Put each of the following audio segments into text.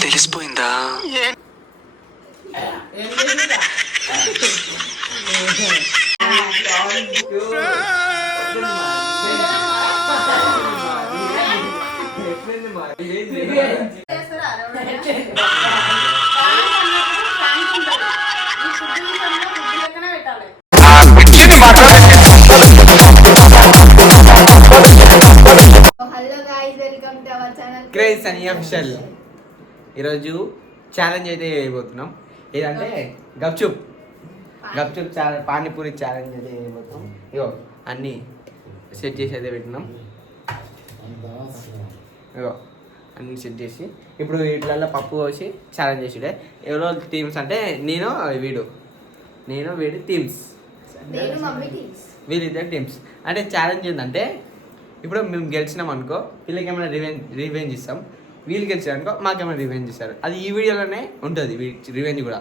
తెలిసిపోయిందా? క్రేజ్ అని అఫిషియల్ ఈరోజు ఛాలెంజ్ అయితే చేయబోతున్నాం. ఏదంటే గప్చుప్ ఛాలెంజ్, పానీపూరి ఛాలెంజ్ అయితే చేయబోతున్నాం. ఇగో అన్నీ సెట్ చేసి అయితే పెట్టినాం. ఇగో అన్నీ సెట్ చేసి ఇప్పుడు వీటిలలో పప్పు పోసి ఛాలెంజ్ చేసిడే. ఎవరో టీమ్స్ అంటే వీడు టీమ్స్, వీళ్ళిద్దరు టీమ్స్. అంటే ఛాలెంజ్ ఏంటంటే ఇప్పుడు మేము గెలిచినాం అనుకో వీళ్ళకి ఏమైనా రివెంజ్ ఇస్తాం, వీళ్ళు గెలిచారనుకో మాకేమైనా రివెంజ్ ఇస్తారు. అది ఈ వీడియోలోనే ఉంటుంది రివెంజ్ కూడా.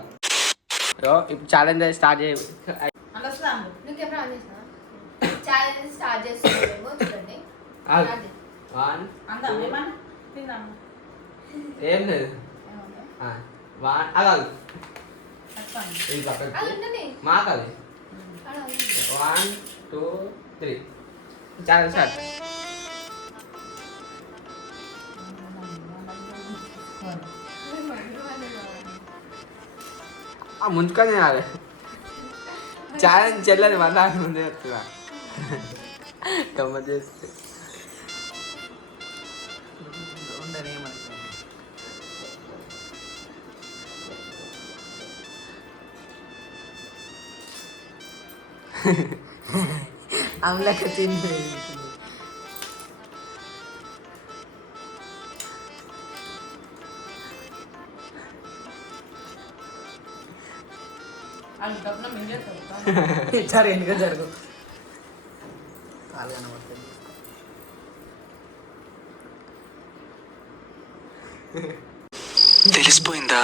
ఇప్పుడు ఛాలెంజ్ స్టార్ట్ ఏం లేదు మాకాలి. 1 2 3 ఛాలెంజ్ స్టార్ట్. ముంచుకొని తినాలి. ఛాలెంజ్ చెల్లది మళ్ళా ముందే వస్తుందా గమ్మత్ చేస్తే. అమలక తింది సరే ఎన్నిక జరుగు కాలు కనబడుతుంది. తెలిసిపోయిందా?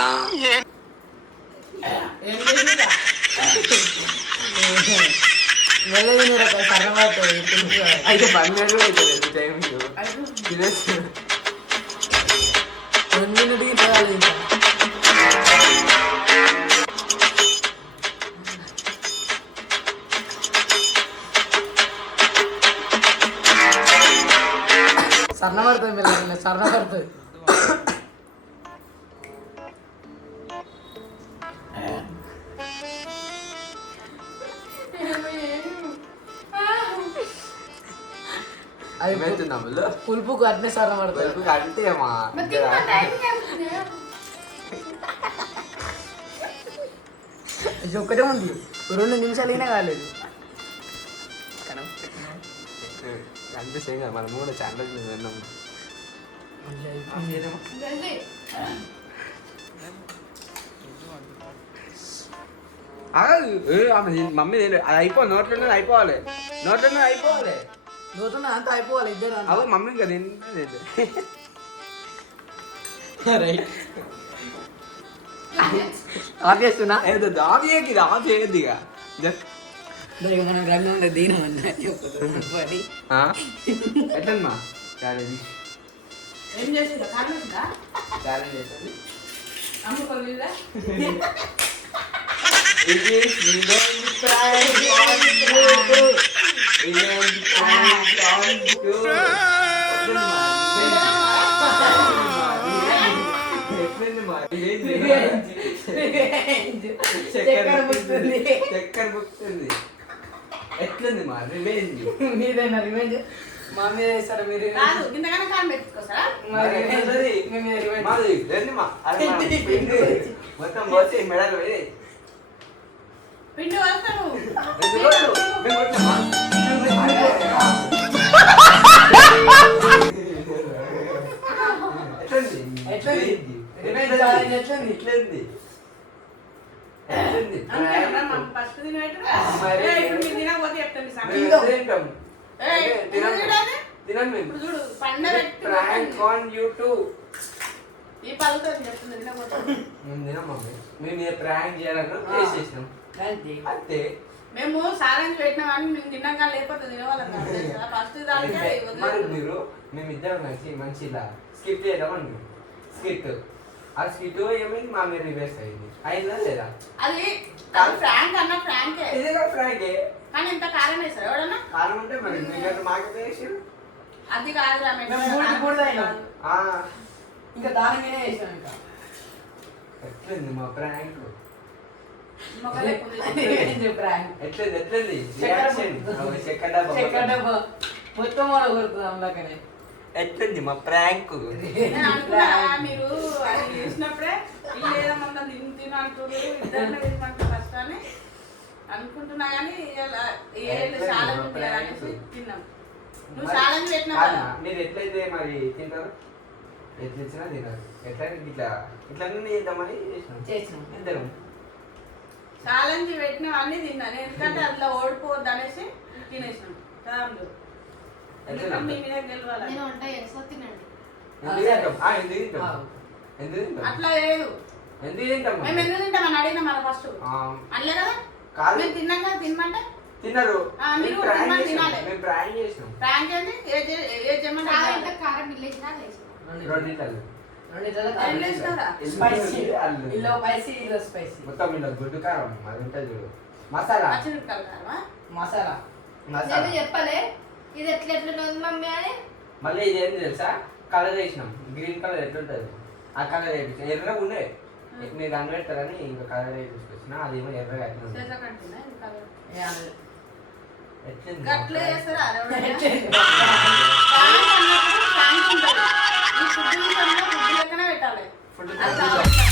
అయితే 12 అవుతుంది టైం. సన్న పడుతుంది పిల్లలు, సన్న పడుతుంది. అది వెళ్తున్నా పులుపుకు అట్నే సన్న పడుతుంది. అంటే ఒక్కటే ఉంది, 2 నిమిషాలు అయినా కాలేదు. కనిపిస్తాం కదా మనం కూడా ఛానల్ విన్నాం. మమ్మీ అది అయిపోవాలి, నోట్లోనే అయిపోవాలి. నోట్లో అంతా అయిపోవాలి. ఇద్దరు అవు మమ్మీ కదా ఆఫ్ చేస్తున్నా. ఆఫ్ చేయద్ది ఇక రంగంలో దీనం ఎట్లమ్మా ఛాలెంజ్ చేస్తుంది. చక్కెర బుక్తుంది. ఎట్లుంది మా రివెంజ్? మీదేనా రివెంజ్? మా మీద వేస్తారా మీరు? మొత్తం పోసి మెడలు ఎట్లుంది? ప్రాంక్ చేయాలన్నా చేసేసినాం అంతే. మేము ఛాలెంజ్ పెట్టినామని మేము తిన్నాక లేకపోతే తినవాళ్ళం ఫస్ట్ మీరు మేమిద్దరం కలిసి మంచిగా స్కిప్ చేయడం స్కిట్ ఏమైంది మా మీద రివర్స్ అయింది అయిందా లేదా అది ఫ్రాంక్ అన్న ఫ్రాంకే ఇదే ఫ్రాంకే కానీ ఇంత కారం వేస్తారు ఎవడన్నా కారణం అంటే మరి మీరు మాకు వేసారు అది కాదురా మేము బూడిద అయినాం. ఇంకా దాని మీదే వేసాం ఇంకా ఎట్లుంది మా ప్రాంక్ ప్రాంక్ ఎట్లుంది చక్కెర డబ్బా మొత్తం కొడుతుంది అందులోకనే ఎట్లుంది మా ప్రాంక్ నేను అనుకున్నా మీరు అది చేసినప్పుడే వీళ్ళు ఏదో మమ్మల్ని తిను అంటున్నారు ఇద్దరిని తినమంటారు ఫస్ట్ అని అనుకుంటున్నా కానీ ఛాలెంజ్ ఉంది కదా అనేసి తిన్నాం నువ్వు ఛాలెంజ్ పెట్టినావు కదా మీరు ఎట్లయితే మరి తింటారు ఎట్లా ఇచ్చినా తినరు ఎట్లా ఇట్లా చేద్దామని చేసినాం. ఇద్దరు ఛాలెంజ్ పెట్టినవన్నీ తిన్నాను ఎందుకంటే అందులో ఓడిపోవద్దు అనేసి తినేసినాం కదా అందులో. ఎందుకంటే మీ మీద గెలవాలి నేను వంట చేస్తా తినండి. అట్లా లేదు ఎందుకు తింటాం మేము ఎందుకు తింటామని అడిగినా మన ఫస్ట్ అనలే కదా కాదు మేము తిన్నాం కదా తినమంటే తిన్నారు మీరు తినమని తినాలి మేము ప్రాంక్ చేసినాం ప్రాంక్ ఏంది ఏ చేయమంటే కారం అది ఇంత కారం ఇల్లేసినా లేచినా. రెండింటలు ఏం లేచినావురా? స్పైసీ ఇల్లో స్పైసీ ఇల్లో స్పైసీ మొత్తం ఇలా గుడ్డు కారం అది ఉంటుంది చూడు మసాలా పచ్చిమిరపకాయలు కారమా? మసాలా నేను చెప్పలే ఇది ఎట్లా ఉంది మమ్మీ అని. మళ్ళీ ఇది ఏంటి తెలుసా కలర్ వేసినాం గ్రీన్ కలర్ ఎట్లుంటుంది ఆ కలర్ వేయించాం ఎర్రగా ఉండే మీరు కనిపెడతారని ఇంకా కలర్ వేయించుకొచ్చిన అదేమో ఎర్రగా ఎట్లా ఉంది చేసకంటున్నా ఇది కలర్. ఎట్లుంది గట్ల చేస్తారా ఎవరైనా? ఎట్లా ప్రాంక్ అన్నప్పుడు ప్రాంక్ ఉంటుంది. ఈ ఫుడ్ విషయంలో ఫుడ్ లెక్కనే పెట్టాలి ఫుడ్ అది కావాలి.